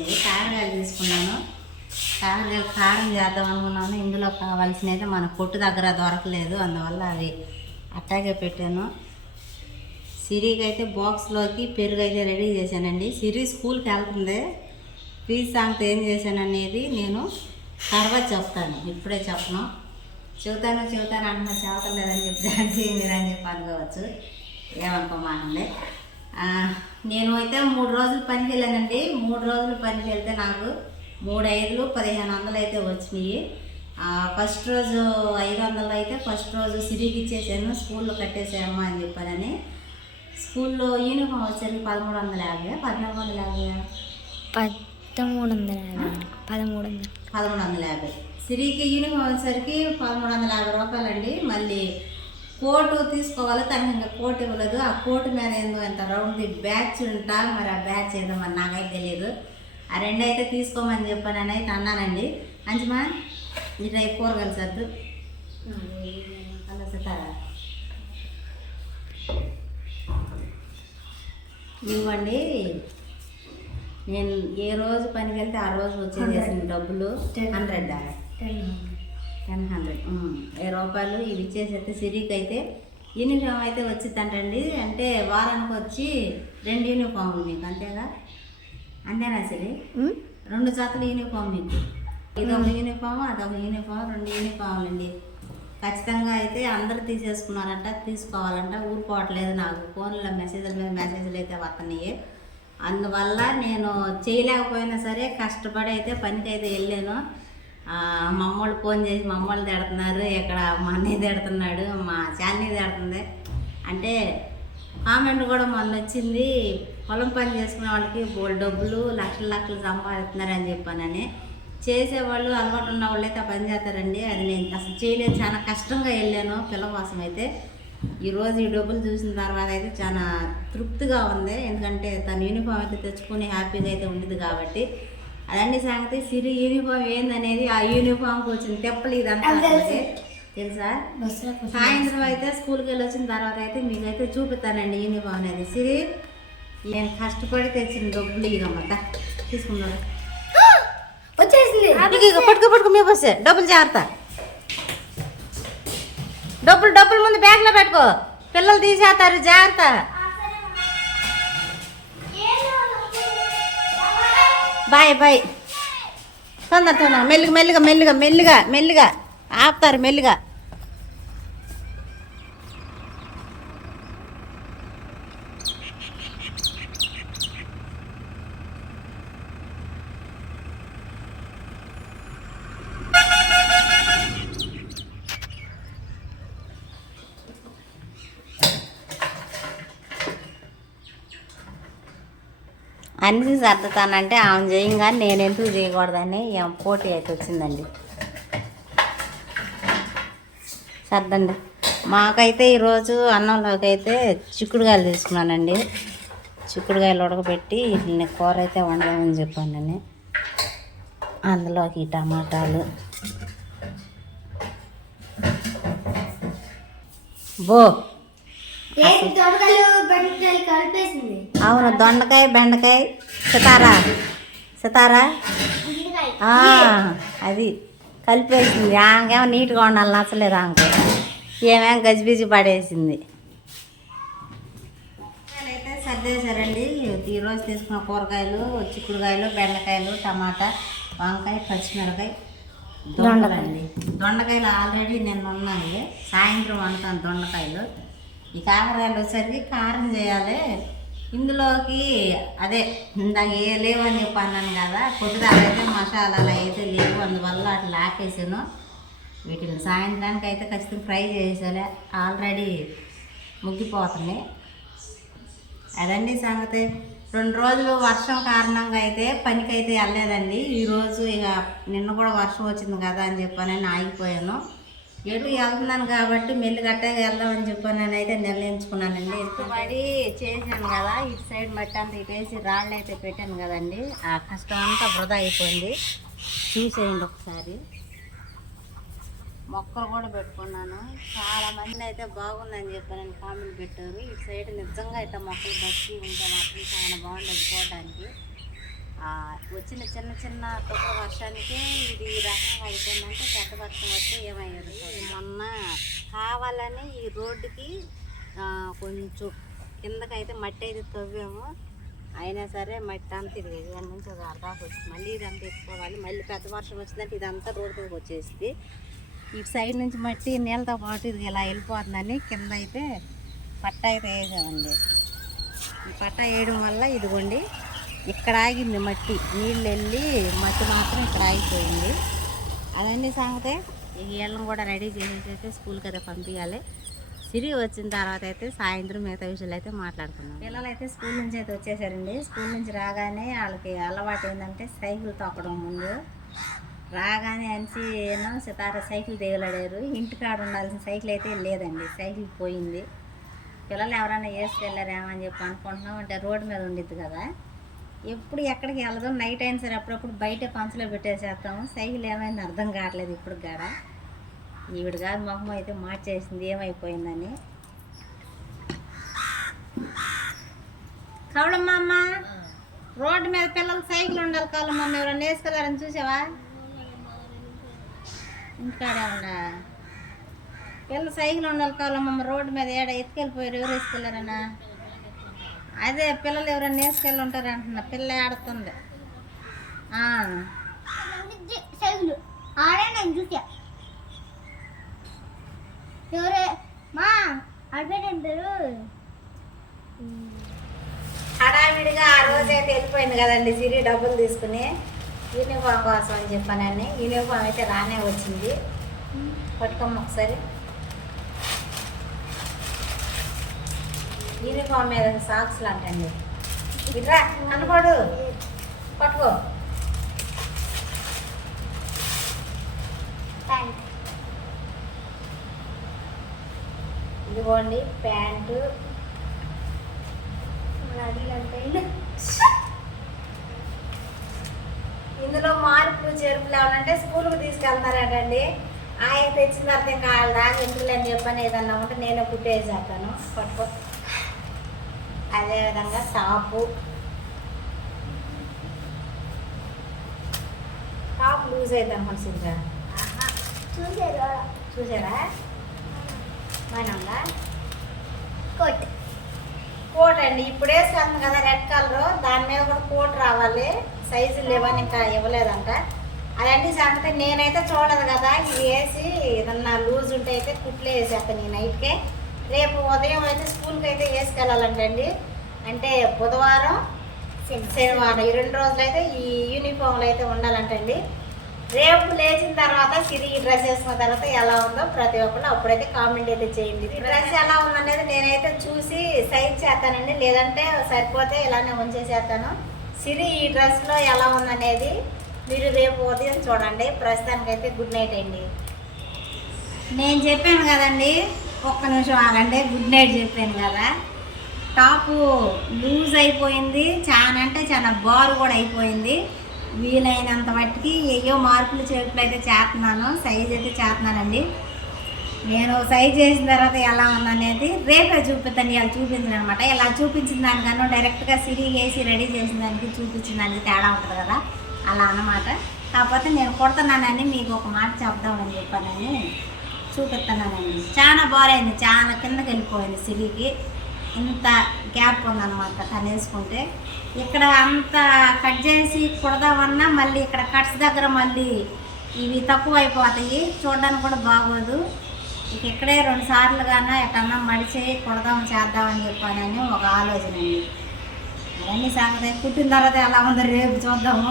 అయితే వచ్చినాయి తీసుకున్నాను. కారగాయలు కారం చేద్దాం అనుకున్నాను. ఇందులో కావాల్సినవి అయితే మన పొట్టు దగ్గర దొరకలేదు. అందువల్ల అవి అట్టాగే పెట్టాను. సిరికి అయితే బాక్స్లోకి పెరుగు అయితే రెడీ చేశానండి. సిరి స్కూల్కి వెళ్తుంది. ఫీజ్ సాంగ్తో ఏం చేశాను అనేది నేను తర్వాత చెప్తాను. ఇప్పుడే చెప్పను. చెబుతాను చెబుతాను అంటున్నా చెబుతలేదని చెప్పి మీరు అని చెప్పి అనుకోవచ్చు. ఏమనుకోమానండి? నేను అయితే మూడు రోజులు పనికి వెళ్ళానండి. మూడు రోజులు పనికి వెళ్తే నాకు మూడు ఐదులు పదిహేను వందలు అయితే వచ్చినాయి. ఫస్ట్ రోజు ఐదు వందలు అయితే ఫస్ట్ రోజు సిరికి ఇచ్చేసాను. స్కూల్లో కట్టేసాయమ్మా అని చెప్పానని స్కూల్లో యూనిఫామ్ వచ్చేసరికి పదమూడు వందల యాభై పద్నాలుగు వందల యాభై? పదమూడు వందల యాభై. పదమూడు వందల. పదమూడు వందల యాభై. సిరికి యూనిఫామ్ వచ్చేసరికి పదమూడు వందల యాభై రూపాయలండి. మళ్ళీ కోటు తీసుకోవాలి తనకి ఇంకా కోట్ ఇవ్వలేదు. ఆ కోటు మీద ఏందో ఎంత రౌండ్ బ్యాచ్ ఉంటా మరి ఆ బ్యాచ్ ఏదో మరి నాకైతే తెలియదు. ఆ రెండు అయితే తీసుకోమని చెప్పానని అయితే అన్నానండి. అంచమా ఇట్లా కూరగాయలు సర్దు అలా సితారా ఇవ్వండి. నేను ఏ రోజు పనికి వెళ్తే ఆ రోజు వచ్చేసేసిన డబ్బులు హండ్రెడ్ టెన్ హండ్రెడ్ వెయ్యి రూపాయలు ఇవి ఇచ్చేసైతే సిరికి అయితే యూనిఫామ్ అయితే వచ్చిందంటండి. అంటే వారానికి వచ్చి రెండు యూనిఫామ్లు మీకు అంతేగా అంతేనా సిరి? రెండు జతల యూనిఫామ్ మీకు. ఇది ఒక యూనిఫామ్ అదొక యూనిఫామ్ రెండు యూనిఫామ్లు అండి ఖచ్చితంగా అయితే అందరు తీసేసుకున్నారంట తీసుకోవాలంట. ఊరుకోవట్లేదు నాకు. ఫోన్లో మెసేజ్ల మీద మెసేజ్లు అయితే వస్తున్నాయి అందువల్ల నేను చేయలేకపోయినా సరే కష్టపడి అయితే పనికి అయితే వెళ్ళాను. మా అమ్మోళ్ళు ఫోన్ చేసి మా అమ్మోళ్ళు తిడుతున్నారు. ఇక్కడ మా అన్నయ్య తిడుతున్నాడు మా చాన్ని తిడుతుంది. అంటే కామెంట్ కూడా మొన్న వచ్చింది. పొలం పని చేసుకునే వాళ్ళకి బోల్ డబ్బులు లక్షలు లక్షలు సంపాదిస్తున్నారు అని చెప్పానని. చేసేవాళ్ళు అలవాటు ఉన్న వాళ్ళు అయితే పని చేస్తారండి. అది నేను అసలు చేయలేదు. చాలా కష్టంగా వెళ్ళాను పిల్ల కోసం అయితే. ఈరోజు ఈ డబ్బులు చూసిన తర్వాత అయితే చాలా తృప్తిగా ఉంది. ఎందుకంటే తన యూనిఫామ్ అయితే తెచ్చుకొని హ్యాపీగా అయితే ఉండేది కాబట్టి. అదండి సంగతి సిరి యూనిఫామ్ ఏందనేది ఆ యూనిఫామ్కి వచ్చిన తెప్పలు ఇదంతా. తెలుసా. సాయంత్రం అయితే స్కూల్కి వెళ్ళి వచ్చిన తర్వాత అయితే మీకైతే చూపిస్తానండి యూనిఫామ్ అనేది. సిరి నేను కష్టపడి తెచ్చిన డబ్బులు ఇగమ్మట తీసుకున్నాడు వచ్చేసింది. పట్టుకో పట్టుకో మీ బస్సే డబ్బులు జాగ్రత్త. డబ్బులు డబ్బులు ముందు బ్యాగ్లో పెట్టుకో. పిల్లలు తీసేస్తారు జాగ్రత్త. Bye bye. తొందర తొందర. మెల్లిగా మెల్లిగా మెల్లిగా మెల్లిగా మెల్లిగా. ఆపుతారు మెల్లిగా. అన్ని సర్దుతానంటే ఆమె చేయంగా నేను ఎందుకు చేయకూడదని ఏం పోటీ అయితే వచ్చిందండి. సర్దండి. మాకైతే ఈరోజు అన్నంలోకి అయితే చిక్కుడుకాయలు తీసుకున్నానండి. చిక్కుడుకాయలు ఉడకబెట్టి వీటిని కూర అయితే వండదామని చెప్పానని అందులోకి టమాటాలు. బో! అవును దొండకాయ బెండకాయ సితారా. సితారా? ఆ, అది కలిపేసింది. ఆమెకేమో నీట్గా ఉండాలి నచ్చలేదు ఆమెకు. ఏమేం గజిబిజి పడేసింది. అయితే సర్దేశారండి ఈరోజు తీసుకున్న కూరగాయలు చిక్కుడుకాయలు బెండకాయలు టమాటా వంకాయ పచ్చిమిరకాయ దొండకాయలు. దొండకాయలు. ఆల్రెడీ నేను ఉన్నాయి సాయంత్రం వండుతాను దొండకాయలు. ఈ కాకరకాయలు వచ్చేసరికి కారం చేయాలి. ఇందులోకి అదే ఇందాక ఏ లేవు అని చెప్పి అన్నాను కదా కొద్దిగా అయితే మసాలాలు అయితే లేవు. అందువల్ల అట్లా ఆపేసాను వీటిని సాయంత్రానికి అయితే ఖచ్చితంగా ఫ్రై చేసేలే ఆల్రెడీ ముగ్గిపోతుంది అదండి సంగతి. రెండు రోజులు వర్షం కారణంగా అయితే పనికి అయితే వెళ్ళలేదండి ఈరోజు ఇక నిన్న కూడా వర్షం వచ్చింది కదా అని చెప్పానని ఆగిపోయాను. ఎటు వెళ్తున్నాను కాబట్టి మెల్లి గట్టగా వెళ్దామని నేను అయితే నిర్ణయించుకున్నానండి. పడి చేశాను కదా ఇటు సైడ్ మట్టి అంతా ఇటు వేసి రాళ్ళు అయితే పెట్టాను కదండి. ఆ కష్టం అంతా వృధా అయిపోయింది. చూసేయండి ఒకసారి. మొక్కలు కూడా పెట్టుకున్నాను. చాలా మంది అయితే బాగుందని చెప్పి నేను కామెంట్ పెట్టారు. ఇటు సైడ్ నిజంగా అయితే మొక్కలు బతికి ఉంటే మాత్రం చాలా బాగుండేది చూడడానికి. వచ్చిన చిన్న చిన్న తుప్ప వర్షానికి ఇది రకంగా అయిపోయిందంటే పెద్ద వర్షం వస్తే ఏమయ్యారు మొన్న కావాలని ఈ రోడ్డుకి కొంచెం కిందకైతే మట్టి అయితే తవ్వాము. అయినా సరే మట్టి అంతా ఇది నుంచి ఒక అర్ధ వచ్చింది. మళ్ళీ ఇదంతా ఎత్తుకోవాలి. మళ్ళీ పెద్ద వర్షం వచ్చిందంటే ఇదంతా రోడ్డుకి వచ్చేసింది. ఇటు సైడ్ నుంచి మట్టి నీళ్ళతో పాటు ఇది ఇలా వెళ్ళిపోతుందని కింద అయితే పట్ట అయితే వేసామండి. ఈ పట్ట వేయడం వల్ల ఇదిగోండి ఇక్కడ ఆగింది మట్టి. నీళ్ళు వెళ్ళి మట్టి మాత్రం ఇక్కడ ఆగిపోయింది. అదన్నీ సంగతే. ఈ వీళ్ళని కూడా రెడీ చేసేసి స్కూల్కి అయితే పంపించాలి సిరి వచ్చిన తర్వాత అయితే సాయంత్రం మిగతా విషయాలు అయితే మాట్లాడుకున్నాం పిల్లలు అయితే స్కూల్ నుంచి అయితే వచ్చేసారండి. స్కూల్ నుంచి రాగానే వాళ్ళకి అలవాటు ఏంటంటే సైకిల్ తొక్కడం ముందు. రాగానే అనిసి ఏమో సితార సైకిల్ దిగలాడారు. ఇంటికాడ ఉండాల్సిన సైకిల్ అయితే లేదండి. సైకిల్ పోయింది. పిల్లలు ఎవరైనా వేసుకెళ్ళారేమో అని చెప్పి అనుకుంటున్నాం. అంటే రోడ్డు మీద ఉండిద్ది కదా. ఎప్పుడు ఎక్కడికి వెళ్ళదు. నైట్ అయినా సరే అప్పుడప్పుడు బయట పంచలో పెట్టేసేస్తాము. సైకిల్ ఏమైంది అర్థం కావట్లేదు ఇప్పుడు కాడ. ఈవిడ కాదు మొహం అయితే మార్చేసింది ఏమైపోయిందని. కవడమ్మ అమ్మ రోడ్డు మీద పిల్లలు సైకిల్ ఉండాలి కావాలమ్మ ఎవరైనా వేసుకెళ్ళారని చూసావా? ఇంటికాడే ఉన్నా పిల్లలు సైకిల్ ఉండాలి కావాలమ్మ రోడ్డు మీద ఏడ ఎత్తుకెళ్ళిపోయారు? ఎవరు వేసుకెళ్ళారన్నా అదే పిల్లలు ఎవరైనా వేసుకెళ్ళి ఉంటారు అంటున్నా. పిల్ల ఆడుతుంది. ఆ. సైకిల్ ఆడే నేను చూసా. ఎవరే? మా అడ్పెట్టారు హడావిడిగా ఆ రోజు అయితే వెళ్ళిపోయింది కదండి సిరి డబ్బులు తీసుకుని. యూనిఫామ్ కోసం అని చెప్పానని. యూనిఫామ్ అయితే రానే వచ్చింది. పట్టుకోమ్మ ఒకసారి. యూనిఫామ్ మీద సాక్స్లు అంటండి ఇట్రా అనుకోడు పట్టుకో. ఇదిగోండి ప్యాంటు. ఇందులో మార్పులు చేర్పులు ఏమనంటే స్కూల్కి తీసుకెళ్తున్నారటండి. ఆయన తెచ్చిన తర్వాత ఇంకా వాళ్ళ దాకా ఎందుకులే అని చెప్పని ఏదన్నా ఉంటే నేనే కుట్టేసేస్తాను పట్టుకో. అదేవిధంగా టాపు టాప్ లూజ్ అయితే అనుకుంటుందా చూసారు చూసారా బాగానే ఉందా కోట్. కోట్ అండి. ఇప్పుడు వేస్తాను కదా రెడ్ కలర్. దాని మీద కూడా కోట్ రావాలి. సైజులు లేవని ఇంకా ఇవ్వలేదంట. అదండి సంగతి. నేనైతే చూడదు కదా. ఇది వేసి ఏదన్నా లూజ్ ఉంటే అయితే కుట్లు వేసేస్తాను ఈ నైట్కే. రేపు ఉదయం అయితే స్కూల్కి అయితే వేసుకెళ్ళాలంటండి అంటే బుధవారం శనివారం ఈ రెండు రోజులు అయితే ఈ యూనిఫామ్లు అయితే ఉండాలంటండి రేపు లేచిన తర్వాత సిరి ఈ డ్రెస్ వేసుకున్న తర్వాత ఎలా ఉందో ప్రతి ఒక్కరు అప్పుడైతే కామెంట్ అయితే చేయండి. డ్రెస్ ఎలా ఉందనేది నేనైతే చూసి సైజ్ చేస్తానండి. లేదంటే సరిపోతే ఇలానే ఉంచేసేస్తాను. సిరి ఈ డ్రెస్లో ఎలా ఉందనేది మీరు రేపు ఉదయం చూడండి. ప్రస్తుతానికైతే గుడ్ నైట్ అండి. నేను చెప్పాను కదండి ఒక్క నిమిషం ఆగండి. గుడ్ నైట్ చెప్పాను కదా. టాపు లూజ్ అయిపోయింది. చాలా అంటే చాలా బారు కూడా అయిపోయింది. వీలైనంత మట్టికి ఏయో మార్పులు చేర్పులు అయితే చేస్తున్నాను. సైజ్ అయితే చేస్తున్నానండి. నేను సైజ్ చేసిన తర్వాత ఎలా ఉందనేది రేపే చూపిస్తాను ఇలా చూపించను అనమాట ఇలా చూపించిన దానికన్నా డైరెక్ట్గా సిరి వేసి రెడీ చేసిన దానికి చూపించిన దానికి తేడా ఉంటుంది కదా. అలా అన్నమాట. కాకపోతే నేను కొడుతున్నానని మీకు ఒక మాట చెప్దామని చెప్పానని చూపిస్తున్నానండి చాలా బారైంది చాలా కిందకి వెళ్ళిపోయింది సిరికి ఇంత గ్యాప్ ఉందన్నమాట తను వేసుకుంటే ఇక్కడ అంత కట్ చేసి కుడదామన్నా మళ్ళీ ఇక్కడ కట్స్ దగ్గర మళ్ళీ ఇవి తక్కువ అయిపోతాయి. చూడడానికి కూడా బాగోదు. ఇక ఇక్కడే రెండు సార్లు గానా ఎటన్నా మడిచి కుడదాం చేద్దామని చెప్పానని ఒక ఆలోచన అండి. అవన్నీ సంగతి కుట్టిన తర్వాత ఎలా ఉందో రేపు చూద్దాము.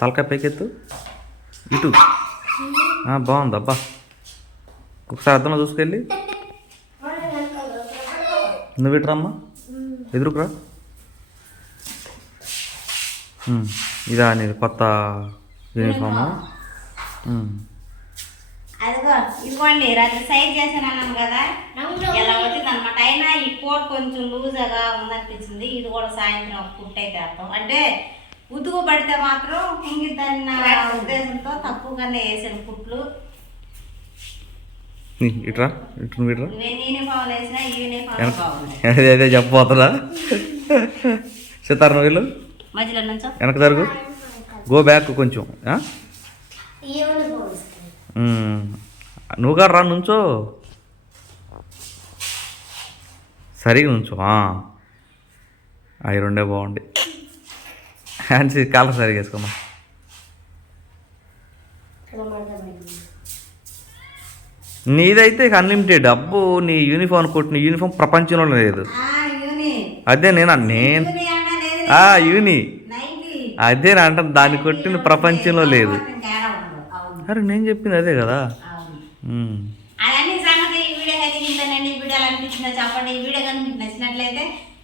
తలకాయ పైకెత్తు. ఇటు. బాగుంది అబ్బా. ఒకసారి అర్థంలో చూసుకెళ్ళి. నువ్వు ఇటురమ్మా ఎదురుకురా ఇదా అనేది కొత్త యూనిఫామ్. ఉమ్. అదిగో ఇదిగోండి రాత్రి సైజ్ చేశాను అన్నాను కదా. ఎలా వచ్చింది అనమాట అయినా ఈ కోట్ కొంచెం లూజ్గా ఉందనిపించింది. ఇది కూడా సాయంత్రం ఒక అర్థం. అంటే ఉతుకు పడితే మాత్రం ఇంగిద్దన్న ఉద్దేశంతో తక్కువగానే వేసాను కుట్లు నీ, ఇటురా ఇటు ఇటురా. యూనిఫామ్లు వేసినా యూనిఫామ్ వెనక బాగుంది అదే చెప్పబోతున్నా. సితార్ వెళ్ళు. మధ్యలో నుంచో. వెనక జరుగు. గో బ్యాక్ కొంచెం. నువ్వు కూడా రా నుంచో. సరిగా నుంచో ఆ. అవి రెండే బాగుండి హ్యాండ్స్ కాలర్ సరిగా వేసుకోమా నీదైతే అన్లిమిటెడ్. అబ్బో నీ యూనిఫామ్ కొట్టిన యూనిఫామ్ ప్రపంచంలో లేదు. అదే నేను? నేను యూని. అదే నా అంటాను దాన్ని కొట్టిన ప్రపంచంలో లేదు. అరే నేను చెప్పింది అదే కదా? చెప్పండి ఈ వీడియో కనుక మీకు నచ్చినట్లయితే